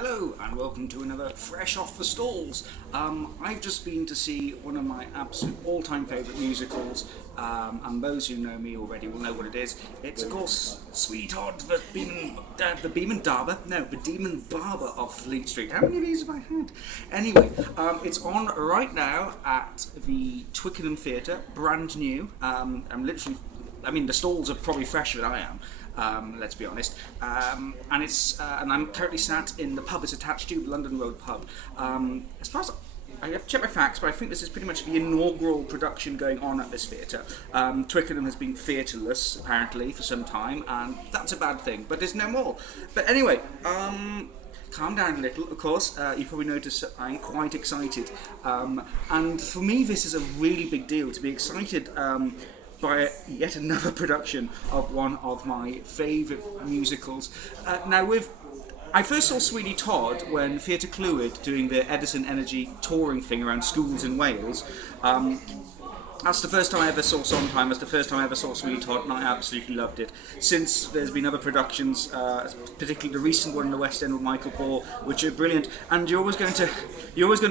Hello and welcome to another Fresh Off the Stalls. I've just been to see one of my absolute all-time favourite musicals, and those who know me already will know what it is. It's of course Sweeny Todd, the Demon Barber of Fleet Street. How many of these have I had? Anyway, it's on right now at the Twickenham Theatre, brand new. The stalls are probably fresher than I am. Let's be honest, and I'm currently sat in the pub it's attached to, the London Road pub. As far as I have to check my facts, but I think this is pretty much the inaugural production going on at this theatre. Twickenham has been theatreless apparently for some time, and that's a bad thing. But there's no more. But anyway, calm down a little. Of course, you probably noticed I'm quite excited, and for me this is a really big deal to be excited. By yet another production of one of my favourite musicals. I first saw Sweeny Todd when Thtr Clwyd doing the Edison Energy touring thing around schools in Wales. That's the first time I ever saw Sondheim, that's the first time I ever saw Sweeny Todd, and I absolutely loved it. Since there's been other productions, particularly the recent one in the West End with Michael Ball, which are brilliant, and you're always going to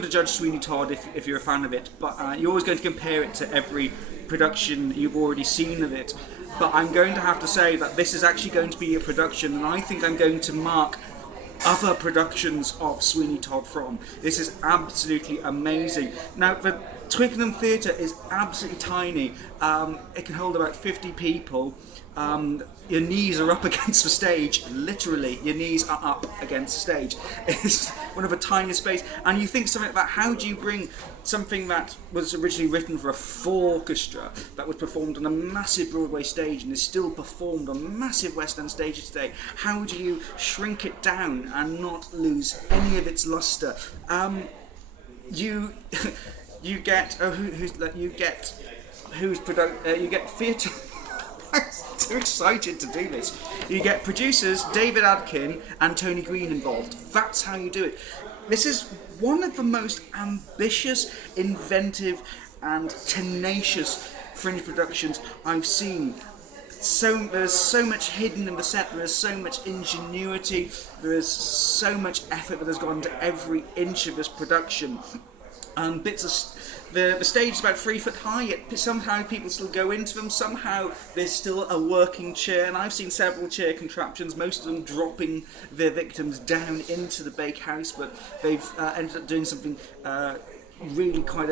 judge Sweeny Todd if you're a fan of it, but you're always going to compare it to every production you've already seen of it. But I'm going to have to say that this is actually going to be a production, and I think I'm going to mark other productions of Sweeny Todd from. This is absolutely amazing. Now, the Twickenham Theatre is absolutely tiny. It can hold about 50 people. Your knees are up against the stage, literally, your knees are up against the stage. It's one of a tiny space, and you think something about how do you bring something that was originally written for a full orchestra, that was performed on a massive Broadway stage and is still performed on massive West End stages today, how do you shrink it down and not lose any of its lustre? You get theatre. I'm too excited to do this. You get producers David Adkin and Tony Green involved. That's how you do it. This is one of the most ambitious, inventive and tenacious fringe productions I've seen. There's so much hidden in the set, there is so much ingenuity, there is so much effort that has gone into every inch of this production. The stage is about 3 foot high, yet somehow people still go into them. Somehow there's still a working chair, and I've seen several chair contraptions, most of them dropping their victims down into the bakehouse, but they've ended up doing something really quite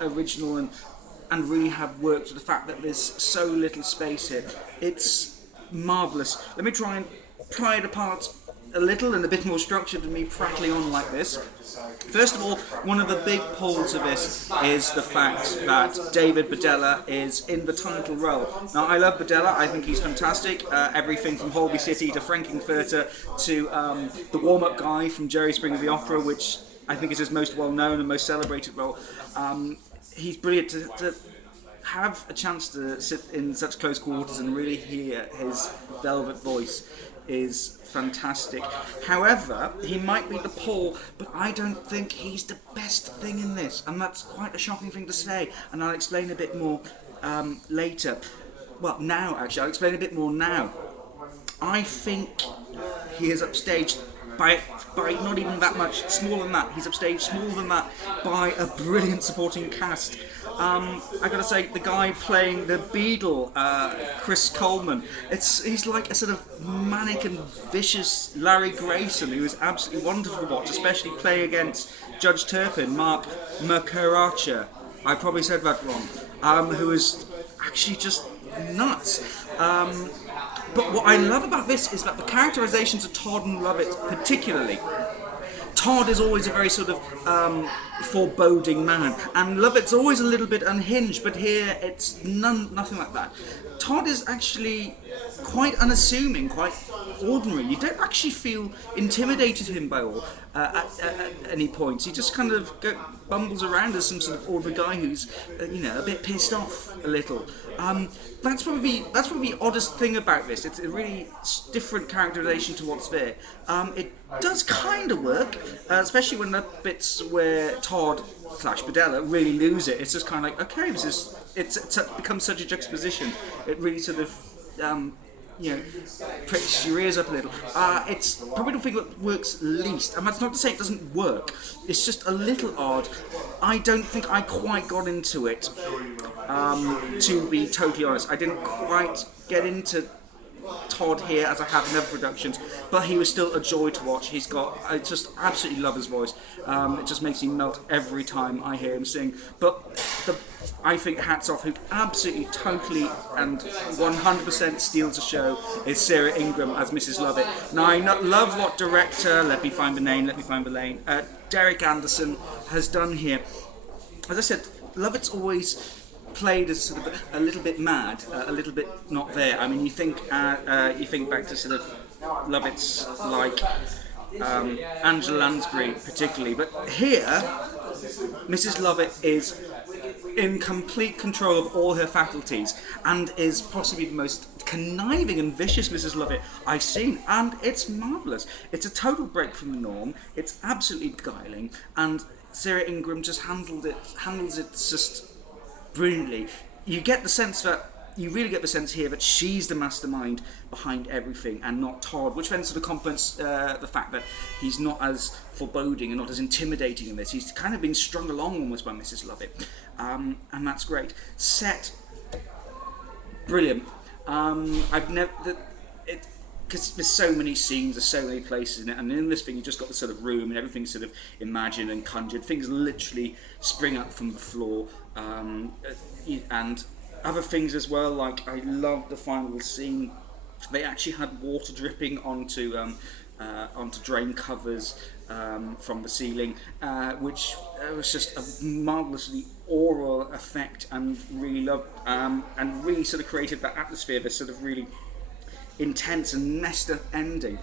original and really have worked with the fact that there's so little space here. It's marvellous. Let me try and pry it apart a little and a bit more structured than me prattling on like this. First of all, one of the big pulls of this is the fact that David Badella is in the title role. Now, I love Badella, I think he's fantastic. Everything from Holby City to Frankfurter to the warm-up guy from Jerry Springer the Opera, which I think is his most well-known and most celebrated role. He's brilliant to have a chance to sit in such close quarters and really hear his velvet voice is fantastic. However, he might be the pull, but I don't think he's the best thing in this, and that's quite a shocking thing to say, and I'll explain a bit more later. Well, now actually, I'll explain a bit more now. I think he is upstaged by not even that much, smaller than that. He's upstaged smaller than that by a brilliant supporting cast. I gotta say, the guy playing the Beadle, Chris Coleman, he's like a sort of manic and vicious Larry Grayson, who is absolutely wonderful to watch, especially playing against Judge Turpin, Mark Mercaracha. I probably said that wrong. Who is actually just nuts. But what I love about this is that the characterizations of Todd and Lovett particularly. Todd is always a very sort of foreboding man, and Lovett's always a little bit unhinged, but here it's nothing like that. Todd is actually quite unassuming, quite ordinary. You don't actually feel intimidated of him by all at any points. He just kind of bumbles around as some sort of ordinary guy who's a bit pissed off a little. That's probably the oddest thing about this. It's a really different characterization to what's there. It does kind of work, especially when the bits where Todd/Badella really lose it. It's just kind of like, okay, it's becomes such a juxtaposition. It really sort of pricks your ears up a little. It's probably the thing that works least, and that's not to say it doesn't work. It's just a little odd. I don't think I quite got into it. To be totally honest, I didn't quite get into Todd here as I have in other productions, but he was still a joy to watch. I just absolutely love his voice. It just makes me melt every time I hear him sing. But I think hats off, who absolutely, totally and 100% steals the show, is Sarah Ingram as Mrs. Lovett. Now I love what director, let me find the name, Derek Anderson has done here. As I said, Lovett's always played as sort of a little bit mad, a little bit not there. I mean, you think back to sort of Lovett's like Angela Lansbury particularly, but here Mrs. Lovett is in complete control of all her faculties and is possibly the most conniving and vicious Mrs. Lovett I've seen, and it's marvellous. It's a total break from the norm. It's absolutely beguiling, and Sarah Ingram just handles it just brilliantly. You really get the sense here that she's the mastermind behind everything and not Todd, which then sort of complements the fact that he's not as foreboding and not as intimidating in this. He's kind of been strung along almost by Mrs. Lovett, and that's great. Set, brilliant. I've never... Because there's so many scenes, there's so many places in it, and in this thing you just got the sort of room and everything's sort of imagined and conjured. Things literally spring up from the floor, and other things as well. Like, I love the final scene. They actually had water dripping onto drain covers from the ceiling, which was just a marvellously oral effect, and really loved, and really sort of created that atmosphere, this sort of really intense and messed up ending.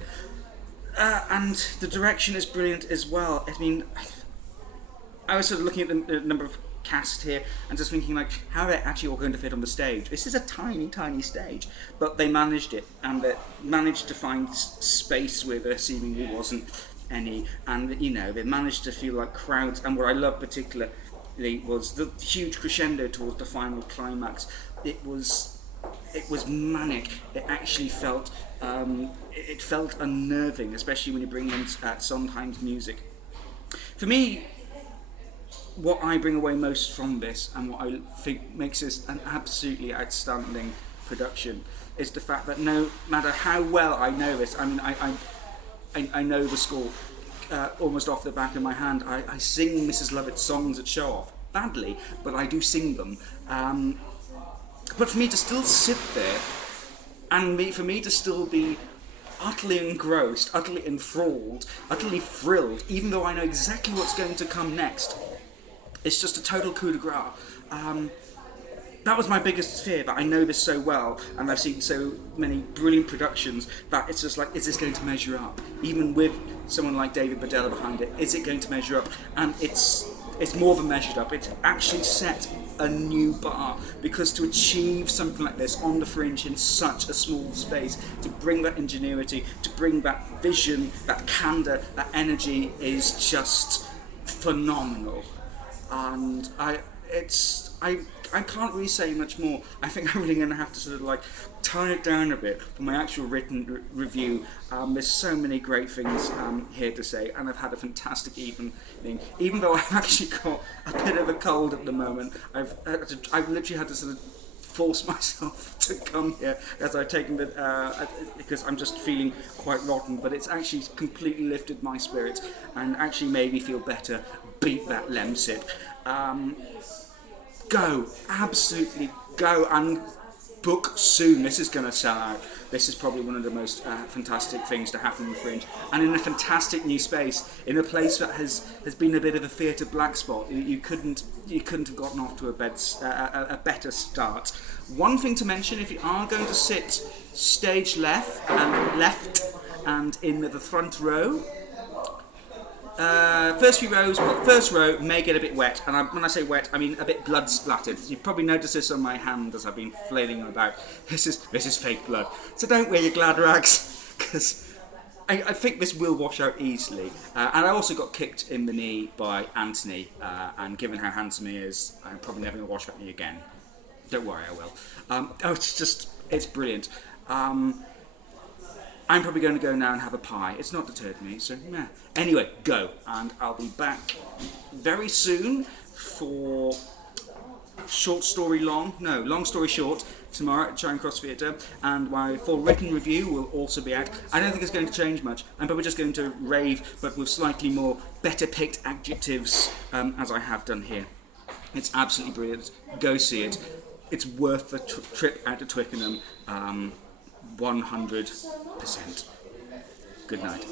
And the direction is brilliant as well. I mean, I was sort of looking at the number of cast here and just thinking, like, how are they actually all going to fit on the stage? This is a tiny stage, but they managed it, and they managed to find space where there seemingly wasn't any, and they managed to feel like crowds. And what I love particularly was the huge crescendo towards the final climax. It was manic. It actually felt it felt unnerving, especially when you bring in Sondheim's music. For me, what I bring away most from this, and what I think makes this an absolutely outstanding production, is the fact that no matter how well I know this, I mean, I know the score almost off the back of my hand. I sing Mrs. Lovett's songs at show off badly, but I do sing them. But for me to still sit there, and for me to still be utterly engrossed, utterly enthralled, utterly thrilled, even though I know exactly what's going to come next, it's just a total coup de grace. That was my biggest fear, that I know this so well, and I've seen so many brilliant productions, that it's just like, is this going to measure up? Even with someone like David Badella behind it, is it going to measure up? And it's more than measured up. It's actually set a new bar, because to achieve something like this on the Fringe in such a small space, to bring that ingenuity, to bring that vision, that candour, that energy, is just phenomenal. And I can't really say much more. I think I'm really going to have to sort of like tone it down a bit for my actual written review. There's so many great things here to say, and I've had a fantastic evening. Even though I've actually got a bit of a cold at the moment, I've literally had to sort of force myself to come here as I've taken because I'm just feeling quite rotten. But it's actually completely lifted my spirits and actually made me feel better. Beat that Lemsip. Go, absolutely go, and book soon. This is going to sell out. This is probably one of the most fantastic things to happen in the Fringe, and in a fantastic new space, in a place that has been a bit of a theatre black spot. You couldn't have gotten off to a better start. One thing to mention: if you are going to sit stage left and in the front row. First row may get a bit wet, and when I say wet, I mean a bit blood splattered. You've probably noticed this on my hand as I've been flailing about. This is fake blood, so don't wear your glad rags, because I think this will wash out easily. And I also got kicked in the knee by Anthony, and given how handsome he is, I'm probably never going to wash that knee again. Don't worry, I will. It's brilliant. I'm probably going to go now and have a pie. It's not deterred me, so meh. Anyway, go. And I'll be back very soon for long story short, tomorrow at Charing Cross Theatre, and my full written review will also be out. I don't think it's going to change much. I'm probably just going to rave, but with slightly more better picked adjectives, as I have done here. It's absolutely brilliant. Go see it. It's worth the trip out to Twickenham. 100%. Good night.